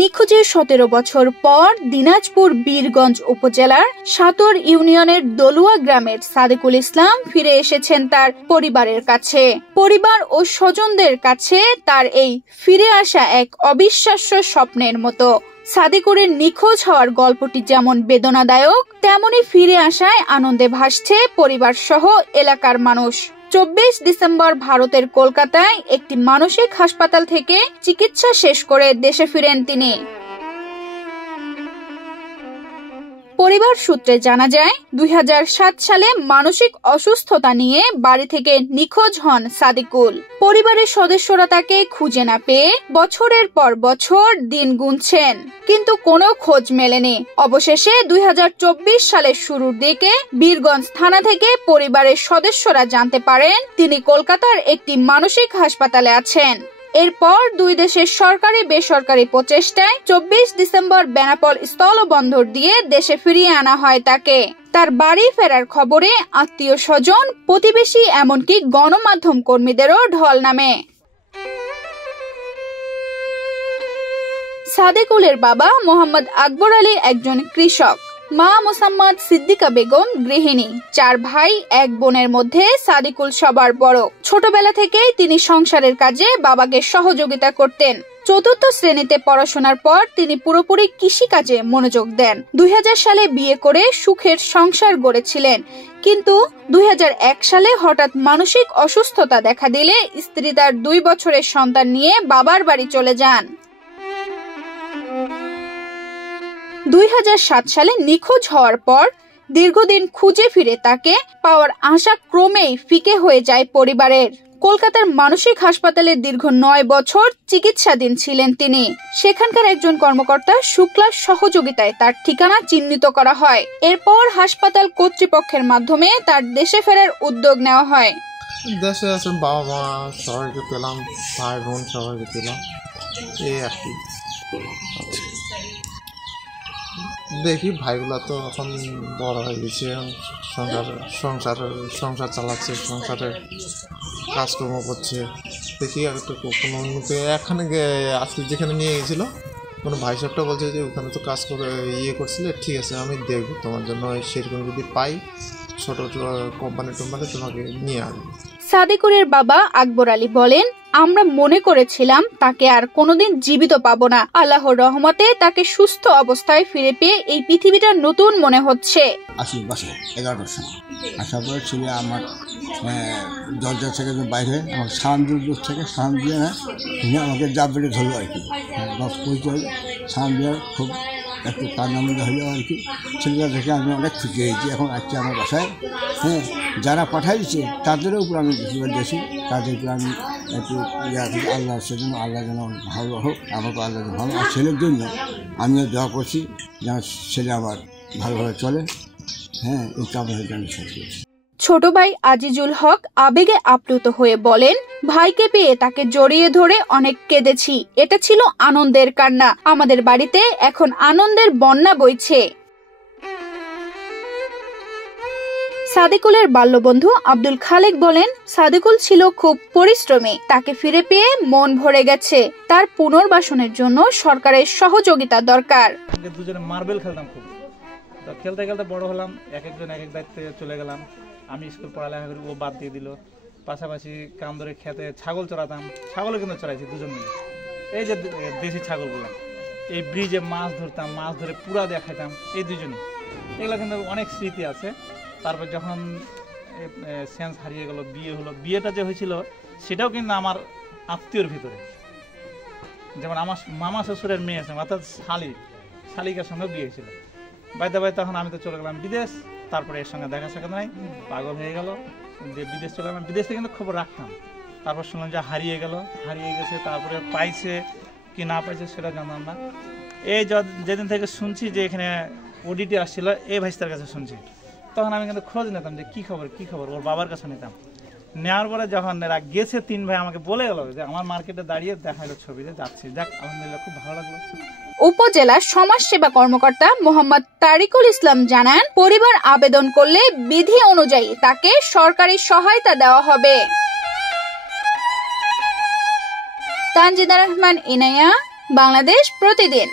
নিখোঁজের 17 বছর পর দিনাজপুর বীরগঞ্জ উপজেলার সাতর ইউনিয়নের দলুয়া গ্রামের সাদেকুল ইসলাম ফিরে এসেছেন তার পরিবারের কাছে। পরিবার ও স্বজনদের কাছে তার এই ফিরে আসা এক অবিশ্বাস্য স্বপ্নের মতো। সাদেকুরের নিখোঁজ হওয়ার গল্পটি যেমন বেদনাদায়ক, তেমনি ফিরে আসায় আনন্দে ভাসছে পরিবার সহ এলাকার মানুষ। 24 ডিসেম্বর ভারতের কলকাতায় একটি মানসিক হাসপাতাল থেকে চিকিৎসা শেষ করে দেশে ফিরেন তিনি। পরিবার সূত্রে জানা যায়, 2007 সালে মানসিক অসুস্থতা নিয়ে বাড়ি থেকে নিখোঁজ হন সাদেকুল। পরিবারের সদস্যরা তাকে খুঁজে না পেয়ে বছরের পর বছর দিন গুনছেন, কিন্তু কোনো খোঁজ মেলেনি। অবশেষে 2024 সালের শুরুর দিকে বীরগঞ্জ থানা থেকে পরিবারের সদস্যরা জানতে পারেন তিনি কলকাতার একটি মানসিক হাসপাতালে আছেন। এরপর দুই দেশের সরকারি বেসরকারি প্রচেষ্টায় 24 ডিসেম্বর বেনাপোল স্থলবন্দর দিয়ে দেশে ফিরিয়ে আনা হয় তাকে। তার বাড়ি ফেরার খবরে আত্মীয় স্বজন, প্রতিবেশী এমনকি গণমাধ্যম কর্মীদেরও ঢল নামে। সাদেকুলের বাবা মোহাম্মদ আকবর আলী একজন কৃষক, মা মোসাম্মদ সিদ্দিকা বেগম গৃহিণী। 4 ভাই 1 বোনের মধ্যে সাদেকুল সবার বড়। ছোটবেলা থেকেই তিনি সংসারের কাজে বাবাকে সহযোগিতা করতেন। 4র্থ শ্রেণীতে পড়াশোনার পর তিনি পুরোপুরি কৃষিকাজে মনোযোগ দেন। 2000 সালে বিয়ে করে সুখের সংসার গড়েছিলেন, কিন্তু 2001 সালে হঠাৎ মানসিক অসুস্থতা দেখা দিলে স্ত্রী তার 2 বছরের সন্তান নিয়ে বাবার বাড়ি চলে যান। 2007 সালে নিখোঁজ হওয়ার পর দীর্ঘদিন খুঁজে ফিরে তাকে পাওয়ার আশা ক্রমেই ফিকে হয়ে যায় পরিবারের। কলকাতার মানসিক হাসপাতালে দীর্ঘ 9 বছর চিকিৎসাধীন ছিলেন তিনি। সেখানকার একজন কর্মকর্তা শুক্লার সহযোগিতায় তার ঠিকানা চিহ্নিত করা হয়। এরপর হাসপাতাল কর্তৃপক্ষের মাধ্যমে তার দেশে ফেরার উদ্যোগ নেওয়া হয়। দেশে আছেন বাবা মা সবাইকে পেলাম, ভাই বোন সবাইকে পেলাম, এই আর কি। দেখি ভাইগুলো তো এখন বড় হয়ে গেছে, সংসার চালাচ্ছে, সংসারের কাজকর্ম করছে। দেখি আর একটু কোনো উন্নতি। এখানে আজকে যেখানে নিয়ে গেছিলো কোনো ভাই সাহেবটা বলছে যে ওখানে তো কাজ করে করছিলে, ঠিক আছে আমি দেখবো তোমার জন্য, সেরকম যদি পাই ছোটো কোম্পানি তোমাকে নিয়ে আসবো। সাদেকুরের বাবা আকবর আলী বলেন, আমরা মনে করেছিলাম তাকে আর কোনোদিন জীবিত পাবো না। আল্লাহর রহমতে তাকে সুস্থ অবস্থায় ফিরে পেয়ে এই পৃথিবীটা নতুন মনে হচ্ছে। 11টার সময় আসার পরে ছেলে আমার দরজা থেকে বাইরে আমাকে সালাম দিয়ে আমাকে জাবড়ে ধরলো আর কি। পরিচয় সালাম দিয়ে খুব একটু কান্নামন্দ হলো আর কি। ছেলেটা দেখে আমি অনেক খুশি হয়েছি। এখন আসছে আমার বাসায়, যারা পাঠাইছে তাদের উপর আমি বেশিরভাগ দেখি, তাদের উপর আমি একটু আল্লাহ সেজন্য আল্লাহ যেন ভালো হোক, আমাকে আল্লাহ যেন ভালো। আর ছেলের জন্য আমিও দোয়া করছি যেন ছেলে আমার ভালোভাবে চলে। এই কামনা আমি শেষ করছি। ছোট ভাই আজিজুল হক আবেগে আপ্লুত হয়ে বলেন, ভাইকে পেয়ে তাকে জড়িয়ে ধরে অনেক কেঁদেছি। এটা ছিল আনন্দের কান্না। আমাদের বাড়িতে এখন আনন্দের বন্যা বইছে। সাদেকুলের বাল্যবন্ধু আব্দুল খালেক বলেন, সাদেকুল ছিল খুব পরিশ্রমী। তাকে ফিরে পেয়ে মন ভরে গেছে। তার পুনর্বাসনের জন্য সরকারের সহযোগিতা দরকার। দুজনে মার্বেল খেলতাম খুব, তো খেলতে খেলতে বড় হলাম, এক একজন এক এক দায়িত্বে চলে গেলাম। আমি স্কুল পড়ালেখা করি, ও বাদ দিয়ে দিল। পাশাপাশি কাম ধরে খেতে ছাগল চড়াতাম, ছাগলও কিন্তু চড়াইছি দুজন মিলে। এই যে দেশি ছাগলগুলো, এই ব্রিজে মাছ ধরতাম, মাছ ধরে পুরা দেখাতাম এই দুজনে। এগুলো কিন্তু অনেক স্মৃতি আছে। তারপর যখন সেন্স হারিয়ে গেল, বিয়ে হলো। বিয়েটা যে হয়েছিল সেটাও কিন্তু আমার আত্মীয়র ভিতরে, যেমন আমার মামা শ্বশুরের মেয়ে আছে, অর্থাৎ শালিকার সঙ্গে বিয়ে হয়েছিল। বাইতে তখন আমি তো চলে গেলাম বিদেশ। তারপরে এর সঙ্গে দেখা সাক্ষাৎ নাই, পাগল হয়ে গেল, যে বিদেশ চলে গেলাম। বিদেশ থেকে কিন্তু খবর রাখতাম। তারপর শুনলাম যে হারিয়ে গেছে। তারপরে পাইছে কি না পাইছে সেটা জানলাম না। এই যেদিন থেকে শুনছি যে এখানে ওডিটি আসছিল, এই ভাইস্তার কাছে শুনছি, তখন আমি কিন্তু খোঁজ নিতাম যে কী খবর, ওর বাবার কাছে নিতাম। নেওয়ার পরে যখন এরা গেছে 3 ভাই আমাকে বলে গেল যে আমার মার্কেটে দাঁড়িয়ে দেখা হলো, ছবিতে যাচ্ছি। যাক, আলহামদুলিল্লাহ, খুব ভালো লাগলো। উপজেলা সমাজসেবা কর্মকর্তা মোহাম্মদ তারিকুল ইসলাম জানান, পরিবার আবেদন করলে বিধি অনুযায়ী তাকে সরকারি সহায়তা দেওয়া হবে। তানজিদা রহমান ইনায়া, বাংলাদেশ প্রতিদিন।